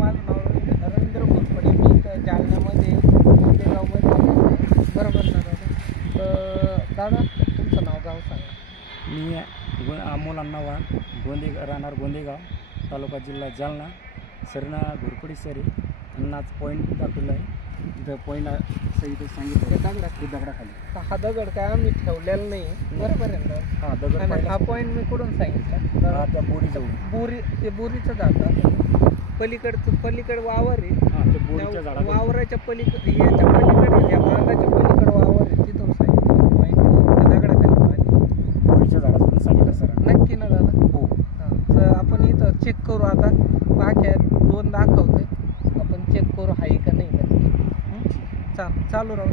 माझं नाव रवींद्र घोरपडे. मी इथं जालन्यामध्ये गोंदेगावमध्ये बरोबर ना दादा? तर दादा तुमचं नाव गाव सांगा. मी अमोल अण्णा वाघ, राहणार गोंदेगाव, तालुका जिल्हा जालना. सरना घोरपडी सर आहे. अन्नाच पॉईंट दाखवला आहे. इथं पॉईंट इथं सांगितलं दगडाखाली. हा दगड काय आम्ही ठेवलेला नाही, बरोबर आहे ना? हा दगड. हा पॉईंट मी कुठून सांगितलं? त्या बोरी ते बोरीचं जातं पलीकडे वावर आहे. वावराच्या पलीकडे याच्या पलीकडे या बांधाच्या पलीकडे वावर आहे, तिथून सांगितलं पॉईंट दगडाखाली. बोरीच्या झाडातून सांगितलं सर. नक्की ना दादा? हो. तर आपण इथं चेक करू. आता बाकी 2 दाखवतोय, आपण चेक करू आहे का नाही नक्की. चालू राहू.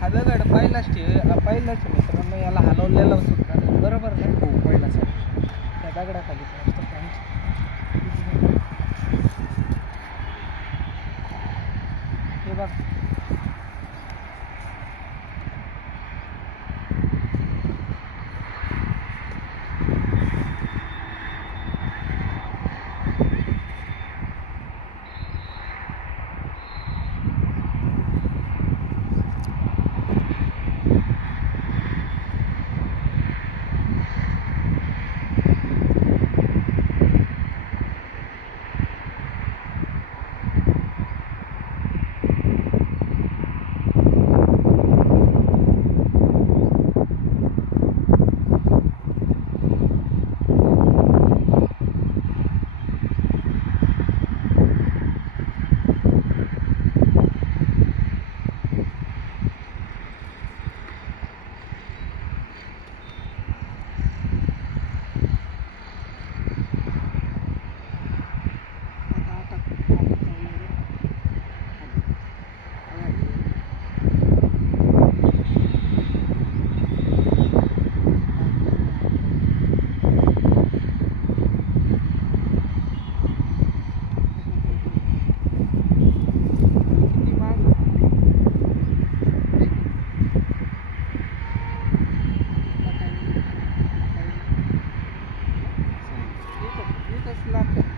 हा दगड पहिलाच मित्रांनो याला हलवलेला सुद्धा नाही, बरोबर नाही? हो, पहिलाच त्या दगडाखाली हे बघ.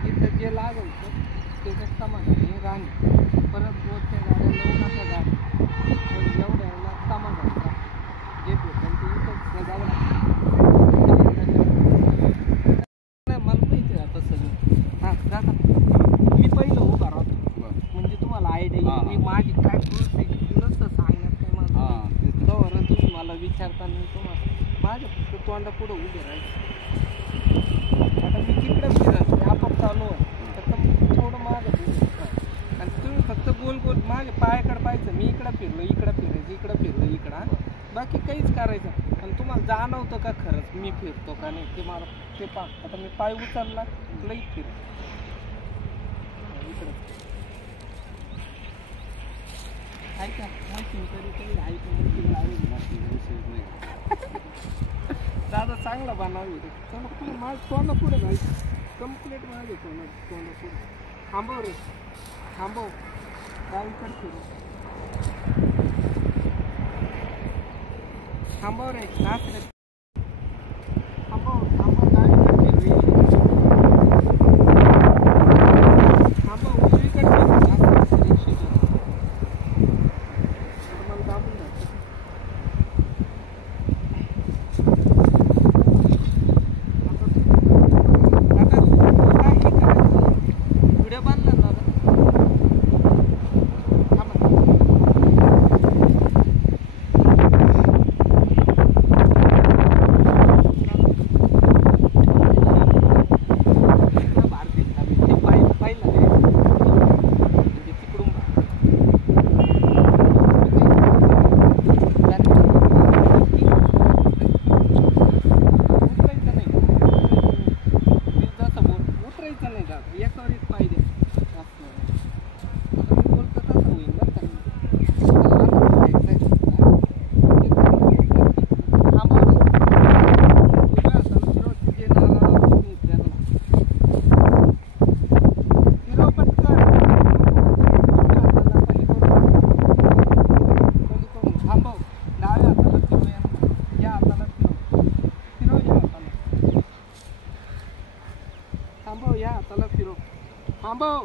इथं जे लागवतं त्याचं समाधान राहणे. परत रोजच्या गाड्या लावून नका गाडी एवढ्याला समाधान जे भेटेल ते इथंच जागा. मला माहिती आहे आता सगळं. हां दादा मी पहिलं उभा राहतो म्हणजे तुम्हाला आयडिया येईल माझी काय प्रोसेस नसतं सांगण्यात काय माझं. जवळ तुम्ही मला विचारताना तुम्हाला माझ्या फक्त तोंडा पुढं उभे राहायचं. आता मी तिकडं फिरत आपण चालू आहे फक्त थोडं मागं आणि तुम्ही फक्त गोल गोल माझ्या पायाकडे पाहायचं. मी इकडं फिरायचं इकडं बाकी काहीच करायचं. आणि तुम्हाला जाणवतं का खरंच मी फिरतो का नाही ते मला ते पहा. आता मी पाय उचलला लई फिर इकडं ऐका मशीन तरी काही दादा चांगला बनावी चला पुढे माझं तोंड पुढे जायचं कम्प्लीट माझं तोंड पुढे. थांबव रे थांबव डावीकडे फिरू थांबव रे नाच रे थांबव डावीकडे फिरू थांबव उजवीकडे फिरू रिक्षेकडे मला दाबून जायचं. आता काय करायचं थांबव.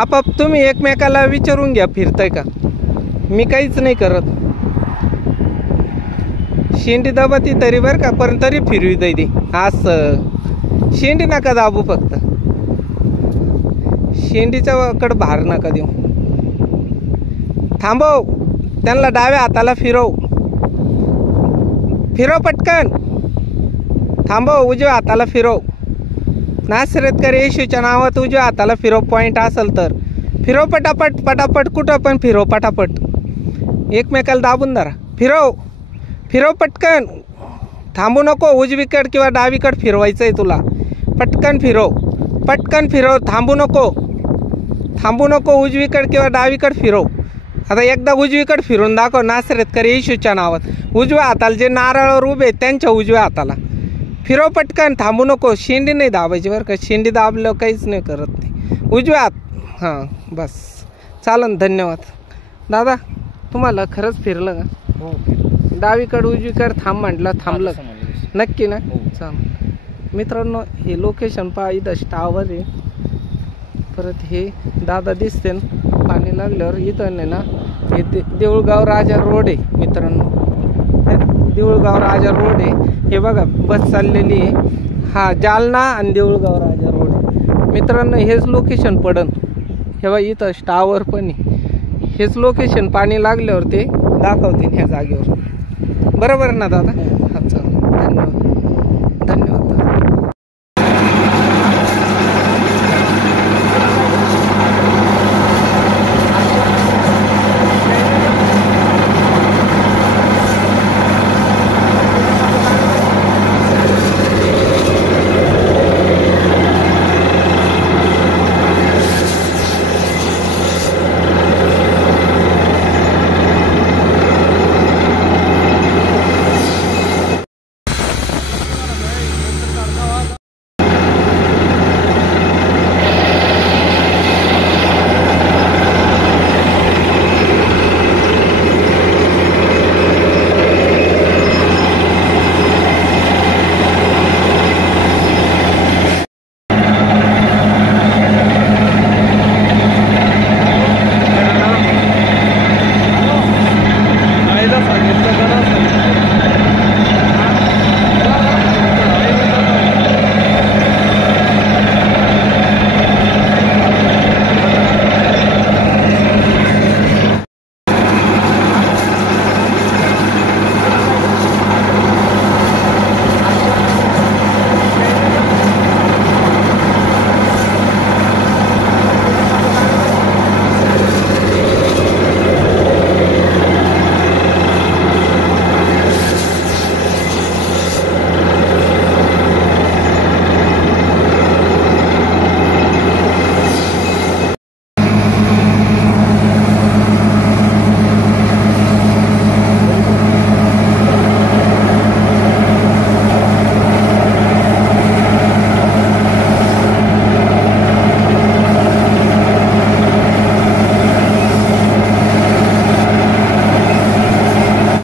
आपाप तुम्ही एकमेकाला विचारून घ्या फिरताय का. मी काहीच नाही करत. शेंडी दाबती तरी बरं का, पण तरी फिरवी ती असं. शेंडी नका दाबू, फक्त शेंडीच्या कडे भार नका देऊ. थांबव. त्यांना डाव्या हाताला फिरव. फिरव पटकन. थांबव. उजव्या हाताला फिरव. नासरतकर येशूच्या नावात उजव्या हाताला फिरव. पॉईंट असेल तर फिरव पटापट पटापट. कुठं पण फिरव पटापट. एकमेकाला दाबून धरा. फिरव फिरव पटकन. थांबू नको. उजवीकड किंवा डावीकड फिरवायचं आहे तुला. पटकन फिरव. पटकन फिरव. थांबू नको. थांबू नको. उजवीकड किंवा डावीकड फिरव. आता एकदा उजवीकड फिरून दाखव. नासरतकर येशूच्या नावात उजव्या हाताला जे नारळावर उभे आहेत त्यांच्या उजव्या हाताला फिरव पटकन. थांबू नको. शेंडी नाही दाबायची बरं का. शेंडी दाबलं काहीच नाही करत ते. उजव्या हात. हां बस चालन. धन्यवाद दादा. तुम्हाला खरंच फिरलं का? हो. डावीकडे उजवीकडे थांब म्हटलं, थांबलं का? समजलं. नक्की ना? हो. चाल मित्रांनो, हे लोकेशन पहा. इथं टावर आहे. परत हे दादा दिसते ना पाणी लागल्यावर. इथं नाही ना हे देऊळगाव राजा रोड आहे मित्रांनो. देऊळगाव राजा रोड आहे. हे बघा बस चाललेली आहे. हा जालना आणि देऊळगाव राजा रोड आहे मित्रांनो. हेच लोकेशन पडन. हे बघा इथं टावर पण आहे. हेच लोकेशन पाणी लागल्यावर ते दाखवतील ह्या जागेवर. बरोबर ना दादा? हा चालेल. धन्यवाद.